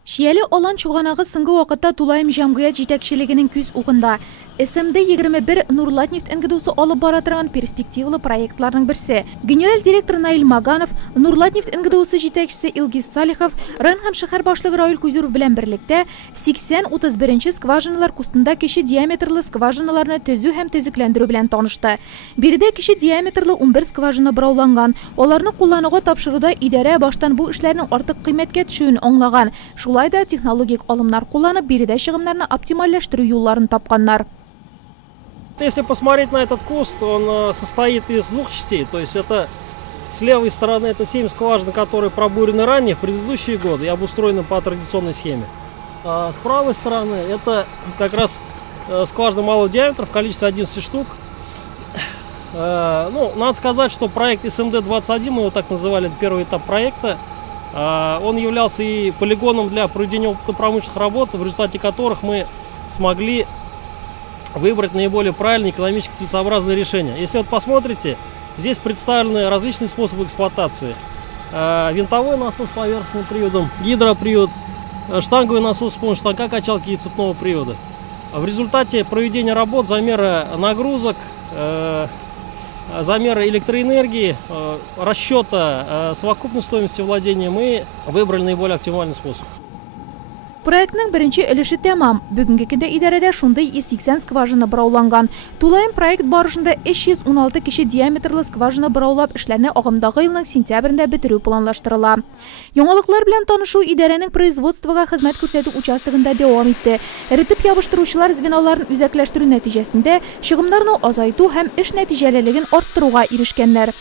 Шиялі olan чуғанағы сыңғы вақытта Тулайым жамғия жетекшілігінің күз уғында. СМД 21 Нурлат нефт әңгідусы алып баратырған перспективалы проектларының бірсі. Генерал директор Наил Маганов, Нурлат нефт әңгідусы жетекшісі Илгиз Салихов, Ранхам шахар башлығы Рауль Кузиров белән бірлікте 80-31 скважиналар кустында кеші диаметрлы скважиналарны төзу һәм төзікләндіру белән танышты. Берде кеші диаметрлы 11 скважина бұрауланған. Оларны куллануга тапшыруда идарә баштан бу эшләрнең артык кыйммәткә төшүен аңлаган. Шулай да технологик алымнар кулланып, берде чыгымнарны оптимальләштерү юлларын тапканнар. Если посмотреть на этот куст, он состоит из двух частей. То есть это с левой стороны это 7 скважин, которые пробурены ранее, в предыдущие годы, и обустроены по традиционной схеме. А с правой стороны это как раз скважины малого диаметра в количестве 11 штук. Ну, надо сказать, что проект СМД-21, мы его так называли, первый этап проекта, он являлся и полигоном для проведения опытно-промышленных работ, в результате которых мы смогли выбрать наиболее правильные экономически целесообразные решения. Если вот посмотрите, здесь представлены различные способы эксплуатации. Винтовой насос с поверхностным приводом, гидропривод, штанговый насос с помощью станка качалки и цепного привода. В результате проведения работ, замера нагрузок, замера электроэнергии, расчета совокупной стоимости владения мы выбрали наиболее оптимальный способ. Проектның бірінші өліші тәмам. Бүгінгі күнде идарәдә шундай 80 скважина бұрауланған. Тулайым проект барышында 316 кеше диаметрлы скважина бұраулап эшләрне агымдагы елның сентябрендә бетерү планлаштырыла. Яңалыклар белән танышу идарәнең производствога хезмәт күрсәтү участогында дәвам итте. Эритеп ябыштыручылар звеноларын үзәкләштерү нәтиҗәсендә чыгымнарны азайту һәм эш нәтиҗәлелеген арттыруга ирешкәннәр.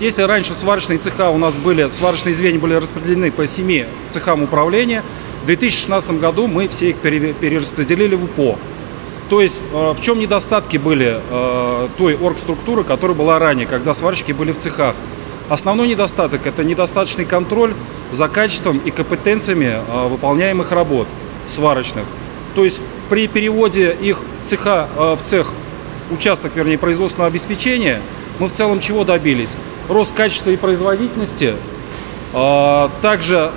Если раньше сварочные цеха у нас были, сварочные звенья были распределены по 7 цехам управления, в 2016 году мы все их перераспределили в УПО. То есть в чем недостатки были той оргструктуры, которая была ранее, когда сварщики были в цехах. Основной недостаток – это недостаточный контроль за качеством и компетенциями выполняемых работ сварочных. То есть при переводе их в цех, участок, вернее, производственного обеспечения, мы в целом чего добились? Рост качества и производительности, также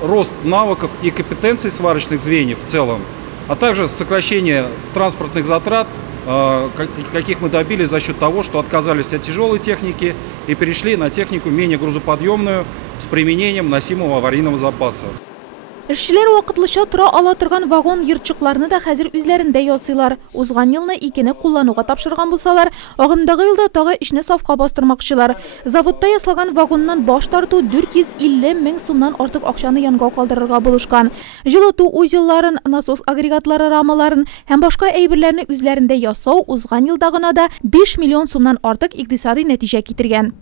рост навыков и компетенций сварочных звеньев в целом, а также сокращение транспортных затрат, каких мы добились за счет того, что отказались от тяжелой техники и перешли на технику менее грузоподъемную с применением носимого аварийного запаса. Эшчеләр вакытлыча тора ала торган вагон йыртчыкларны да хәзер үзләрендә ясыйлар. Узган елны икене куллануга тапшырган булсалар, агымдагы елда тагы эшне сафка бастырмакчылар. Заводта ясалган вагоннан баш тарту 450 мең сумнан артык акчаны янга калдырырга булышкан. Җылыту узелларын, насос агрегатлары рамаларын һәм башка әйберләрне үзләрендә ясау узган елда гына да 5 миллион сумнан артык икътисади нәтиҗә китергән.